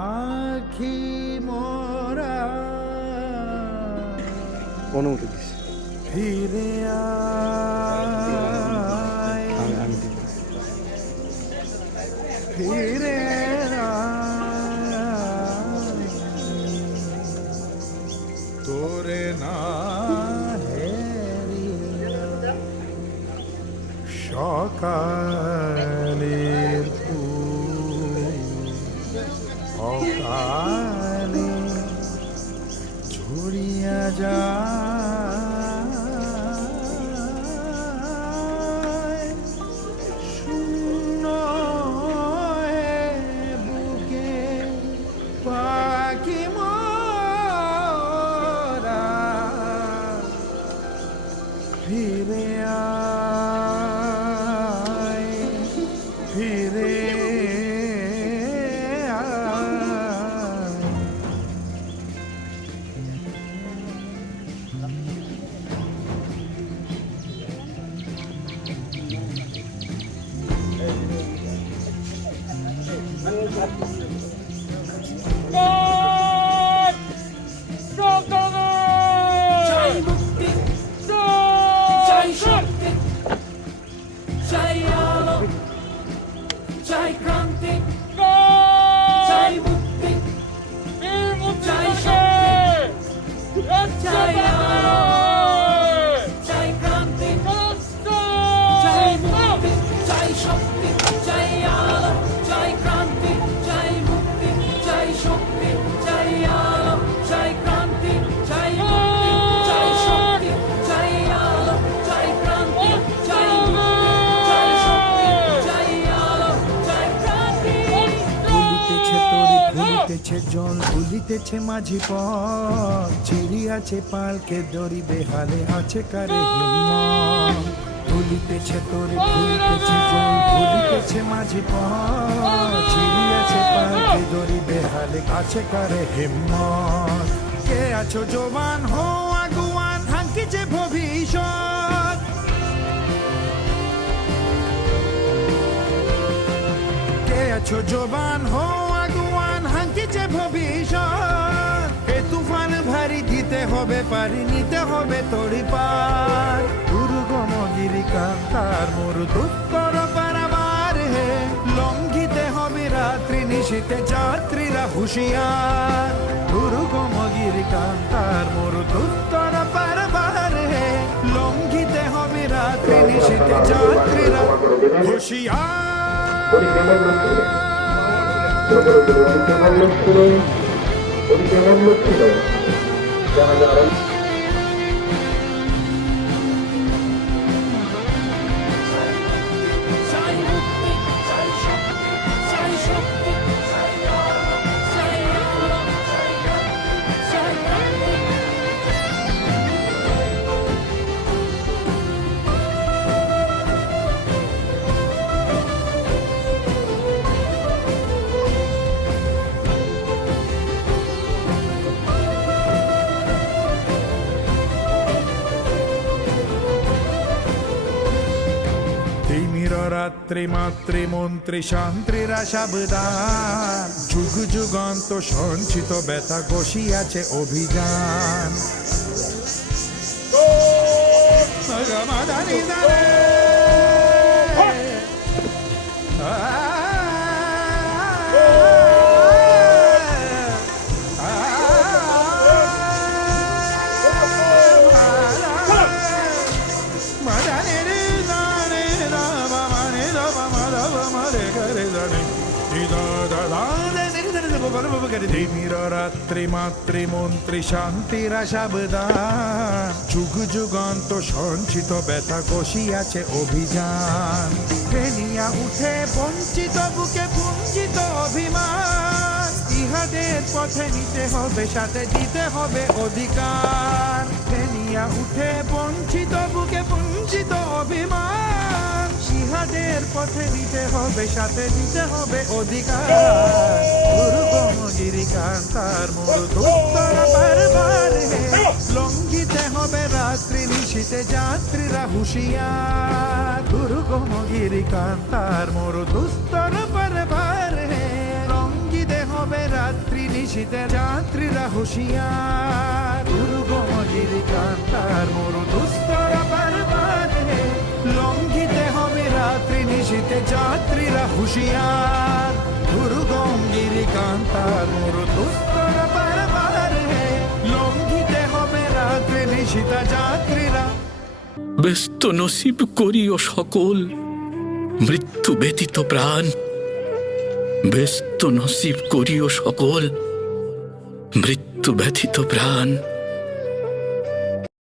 পাখি মোরা অনুমতি দিস ফিরে আয়, আমি দিব ফিরে আয়, তোরে না হেরিয়া সকালের ফুল অকালে ঝরিয়া যায় শূন্য বুকে পাখি মোরা ফিরে আয়, ফিরে আয়। চাই মুক্তি, চাই শক্তি, চাই আলো, চাই ক্রান্তি, চাই মুক্তি, চাই শক্তি, চাই আলো, চাই ক্রান্তি, চাই মুক্তি, চাই শক্তি, চাই আলো, চাই ক্রান্তি, চাই মুক্তি, চাই শক্তি, চাই আলো, চাই ক্রান্তি, চাই মুক্তি, চাই শক্তি, চাই আলো, চাই ক্রান্তি, চাই মুক্তি, চাই শক্তি, চাই আলো, চাই ক্রান্তি। দুলিতেছে তরি ফুলিতেছে জল দুলিতেছে মাঝি পথ চিড়িয়াছে পালকে দড়ি বেহালে আছে কারে হিম্মত দুলিতেছে তরি ফুলিতেছে জল দুলিতেছে মাঝি পথ চিড়িয়াছে পালকে দড়ি বেহালে আছে কারে হিম্মত কে আছো জবান হো আগুয়ান হাঙ্কিছে ভবিষ্যৎ কে আছো জবান হো আগুয়ান হাঙ্কিছে ভবিষ্যৎ এ তুফান ভারী দিতে হবে পারি নিতে হবে তড়ি পার দুর্গম গিরিকান্তার মরু দুত্তর পারাবার হে লঙ্ঘিতে হবে রাত্রি নিশীতে যাত্রীরা হুঁশিয়ার দুর্গম গিরিকান্তার মরু দুত্তর পারাবার হে লঙ্ঘিতে হবে রাত্রি নিশীতে যাত্রীরা হুঁশিয়ার চাই মুক্তি, চাই শক্তি, চাই শক্তি, চাই আলো, চাই আলো, চাই ক্রান্তি, চাই ক্রান্তি। তিমির রাত্রি মাতৃমন্ত্রী শান্ত্রীরা সাবধান যুগ যুগান্ত সঞ্চিত ব্যথা বসিয়াছে অভিযান তিমির রাত্রি মাতৃমন্ত্রী শান্তিরা সাবধান যুগ যুগান্ত সঞ্চিত ব্যথা বসিয়াছে অভিযান ফেলিয়া উঠে বঞ্চিত বুকে পুঞ্জিত অভিমান ইহাদের পথে নিতে হবে সাথে দিতে হবে অধিকার ফেলিয়া উঠে বঞ্চিত বুকে পুঞ্জিত অভিমান ইহাদের পথে নিতে হবে সাথে দিতে হবে অধিকার দুর্গম গিরিকান্তার মরুদুত্তর বারবার হে লঙ্ঘিতে হবে রাত্রি নিশীতে যাত্রীরা হুঁশিয়ার দুর্গম গিরিকান্তার মরুদুস্তর বারবার হে লঙ্ঘিতে হবে রাত্রি নিশীতে যাত্রীরা হুঁশিয়ার দুর্গম গিরিকান্তার মরু দুস্তর পারবারে লঙ্ঘিতে হবে রাত্রি নিশীতে যাত্রীরা হুঁশিয়ার দুর্গম গিরিকান্তার মরু দুস্তর পারবারে লঙ্ঘিতে হবে রাত্রি নিশীতা যাত্রীরা। ব্যস্ত নসিব করিও সকল মৃত্যু ব্যতীত প্রাণ, ব্যস্ত নসিব করিও সকল মৃত্যু ব্যথিত প্রাণ।